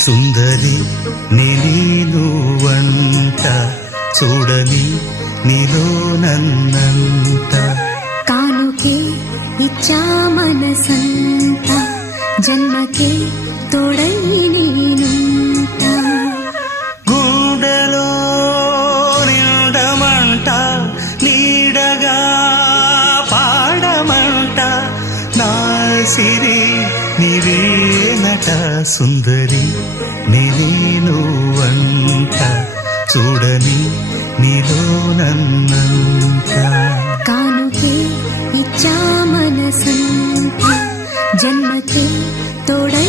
సుందరి నీనువంట చూడని నీలో నన్నంత కానుకే ఇచ్చా మనసంత జన్మకే తోడై నేనుంట గుండెలో నిండమంట నీడగా పాడమంట నా సిరి నీవేనట సుందరి నీనువంట చూడని నీలో నన్నంత కానుకే ఇచ్చా మనసంత జన్మకే తోడై